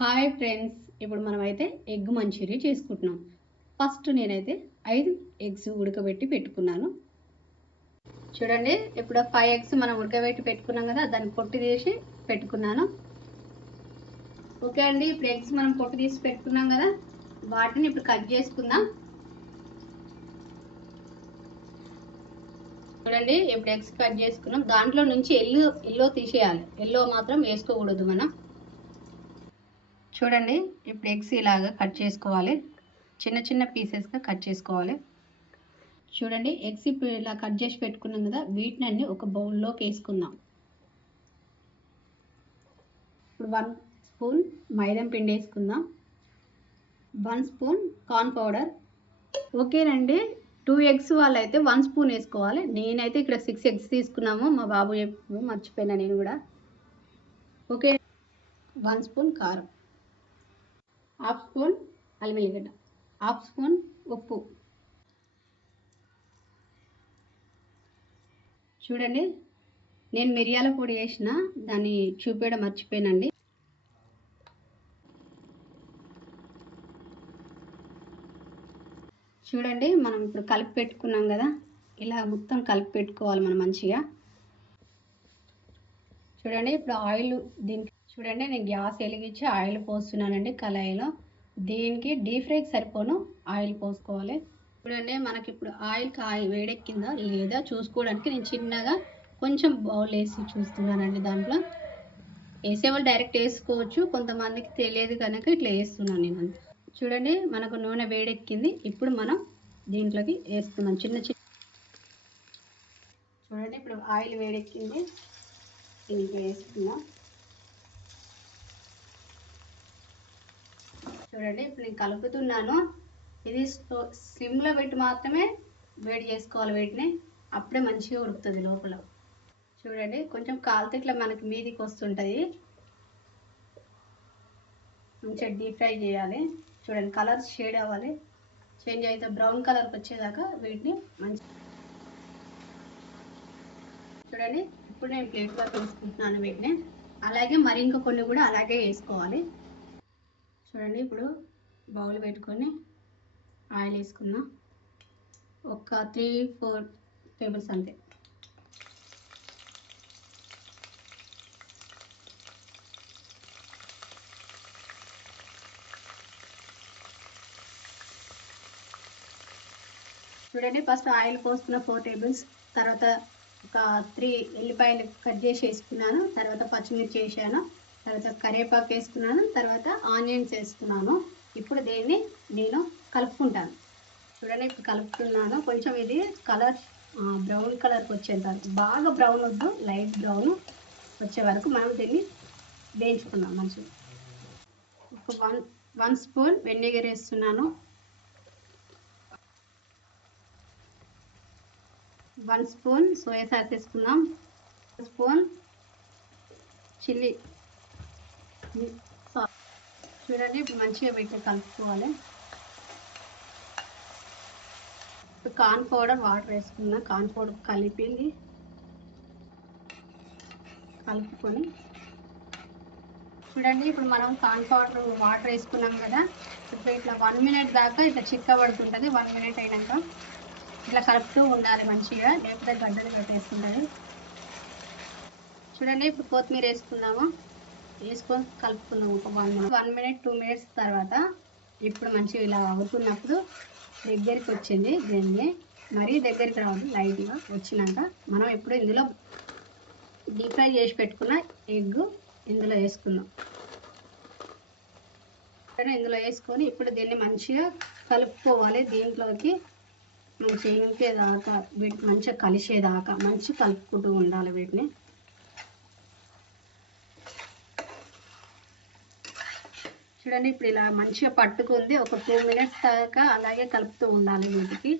Hi friends, ఇప్పుడు మనమైతే egg Manchuria చేసుకుంటున్నాం. ఫస్ట్ నేనైతే 5 ఎగ్స్ ఉడకబెట్టి పెట్టుకున్నాను. చూడండి, ఇప్పుడు 5 ఎగ్స్ మనం ఉడకబెట్టి పెట్టుకున్నాం కదా, దాన్ని పొట్టు తీసి పెట్టుకున్నాను. ఓకే అండి, ఇప్పుడు ఎగ్స్ మనం పొట్టు తీసి పెట్టుకున్నాం కదా, వాటిని ఇప్పుడు కట్ చేసుకుందాం. చూడండి, ఇప్పుడు ఎగ్స్ కట్ చేసుకున్నాం. దాంట్లో నుంచి ఎల్లో తీసేయాలి, ఎల్లో మాత్రం వేసుకోకూడదు మనం. చూడండి, ఇప్పుడు ఎగ్స్ ఇలాగా కట్ చేసుకోవాలి, చిన్న చిన్న పీసెస్గా కట్ చేసుకోవాలి. చూడండి, ఎగ్స్ ఇప్పుడు ఇలా కట్ చేసి పెట్టుకున్నాం కదా, వీటిని అన్ని ఒక బౌల్లోకి వేసుకుందాం. ఇప్పుడు 1 స్పూన్ మైదా పిండి వేసుకుందాం, 1 స్పూన్ కార్న్ పౌడర్. ఓకేనండి, 2 ఎగ్స్ వాళ్ళైతే 1 స్పూన్ వేసుకోవాలి. నేనైతే ఇక్కడ 6 ఎగ్స్ తీసుకున్నాము, మా బాబు చెప్పు మర్చిపోయినా నేను కూడా. ఓకే, 1 స్పూన్ కారం, 1/2 స్పూన్ అల్లం వెల్లిగడ్డ, 1/2 స్పూన్ ఉప్పు. చూడండి, నేను మిరియాల పొడి వేసిన, దాన్ని చూపించడం మర్చిపోయానండి. చూడండి, మనం ఇప్పుడు కలిపి పెట్టుకున్నాం కదా, ఇలా మొత్తం కలిపి పెట్టుకోవాలి మనం మంచిగా. చూడండి, ఇప్పుడు ఆయిల్ దీనికి చూడండి, నేను గ్యాస్ వెలిగించి ఆయిల్ పోస్తున్నానండి కళాయిలో. దీనికి డీప్ ఫ్రైకి సరిపోను ఆయిల్ పోసుకోవాలి. చూడండి, మనకి ఇప్పుడు ఆయిల్ వేడెక్కిందా లేదా చూసుకోవడానికి నేను చిన్నగా కొంచెం బౌల్ వేసి చూస్తున్నానండి. దాంట్లో వేసేవాళ్ళు డైరెక్ట్ వేసుకోవచ్చు, కొంతమందికి తెలియదు కనుక ఇట్లా వేస్తున్నాను నేను అంతే. చూడండి, మనకు నూనె వేడెక్కింది, ఇప్పుడు మనం దీంట్లోకి వేసుకున్నాం చిన్న చిన్న. చూడండి, ఇప్పుడు ఆయిల్ వేడెక్కింది, దీంట్లో వేసుకున్నాం. చూడండి, ఇప్పుడు నేను కలుపుతున్నాను. ఇది సిమ్లో పెట్టి మాత్రమే వేడి చేసుకోవాలి వీటిని, అప్పుడే మంచిగా ఉడుకుతుంది లోపల. చూడండి, కొంచెం కాలితే ఇట్లా మనకి మీదికి వస్తుంటుంది, మంచిగా డీప్ ఫ్రై చేయాలి. చూడండి, కలర్ షేడ్ అవ్వాలి, చేంజ్ అయితే బ్రౌన్ కలర్కి వచ్చేదాకా వీటిని మంచిగా. చూడండి, ఇప్పుడు నేను ప్లేట్లో వేసుకుంటున్నాను వీటిని. అలాగే మరి ఇంకా కొన్ని కూడా అలాగే వేసుకోవాలి. చూడండి, ఇప్పుడు బౌల్ పెట్టుకొని ఆయిల్ వేసుకున్నా, ఒక 3-4 టేబుల్స్ అంతే. చూడండి, ఫస్ట్ ఆయిల్ పోసుకున్న 4 టేబుల్స్, తర్వాత ఒక 3 ఎల్లిపాయలు కట్ చేసి వేసుకున్నాను, తర్వాత పచ్చిమిర్చి వేసాను, తర్వాత కరివేపాకు వేసుకున్నాను, తర్వాత ఆనియన్స్ వేసుకున్నాను. ఇప్పుడు దీన్ని నేను కలుపుకుంటాను. చూడండి, ఇప్పుడు కలుపుతున్నాను. కొంచెం ఇది కలర్ బ్రౌన్ కలర్కి వచ్చేంత వరకు, బాగా బ్రౌన్ వద్దు, లైట్ బ్రౌన్ వచ్చే వరకు మనం దీన్ని వేయించుకుందాం మంచిగా. ఒక 1 స్పూన్ వెనిగర్ వేస్తున్నాను, 1 స్పూన్ సోయా సాస్ వేసుకుందాం, 1 స్పూన్ చిల్లీ సాస్. చూడండి, ఇప్పుడు మంచిగా పెట్టి కలుపుకోవాలి. కార్న్ పౌడర్ వాటర్ వేసుకుందాం, కార్న్ పౌడర్ కలుపుకొని. చూడండి, ఇప్పుడు మనం కార్న్ పౌడర్ వాటర్ వేసుకున్నాం కదా, ఇప్పుడు ఇట్లా 1 మినిట్ దాకా ఇట్లా చిక్కబడుతుంటుంది. 1 మినిట్ అయినాక ఇట్లా కలుపుతూ ఉండాలి మంచిగా, లేకపోతే గడ్డలు కట్టేస్తుంటుంది. చూడండి, ఇప్పుడు కొత్తిమీర వేసుకుందాము, వేసుకొని కలుపుకుందాము ఒక 1 మినిట్ 2 మినిట్స్ తర్వాత. ఇప్పుడు మంచిగా ఇలా అవుతున్నప్పుడు దగ్గరికి వచ్చింది, దీన్ని మరీ దగ్గరికి రావద్దు, లైట్గా వచ్చినాక మనం ఇప్పుడు ఇందులో డీప్ ఫ్రై చేసి పెట్టుకున్న ఎగ్ ఇందులో వేసుకుందాం. ఇందులో వేసుకొని ఇప్పుడు దీన్ని మంచిగా కలుపుకోవాలి. దీంట్లోకి మంచిగా ఇంకేదాకా వీటిని మంచిగా కలిసేదాకా మంచిగా కలుపుకుంటూ ఉండాలి వీటిని. చూడండి, ఇప్పుడు ఇలా మంచిగా పట్టుకుంది, ఒక 2 మినిట్స్ దాకా అలాగే కలుపుతూ ఉండాలి వీటికి.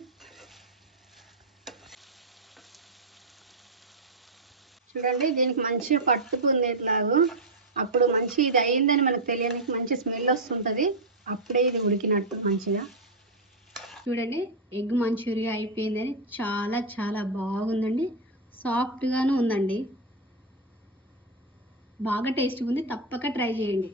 చూడండి, దీనికి మంచిగా పట్టుకుంది ఇట్లాగూ, అప్పుడు మంచి ఇది అయిందని మనకు తెలియడానికి మంచి స్మెల్ వస్తుంటుంది, అప్పుడే ఇది ఉడికినట్టు మంచిగా. చూడండి, ఎగ్ మంచూరియా అయిపోయిందని, చాలా చాలా బాగుందండి, సాఫ్ట్గాను ఉందండి, బాగా టేస్ట్గా ఉంది. తప్పక ట్రై చేయండి.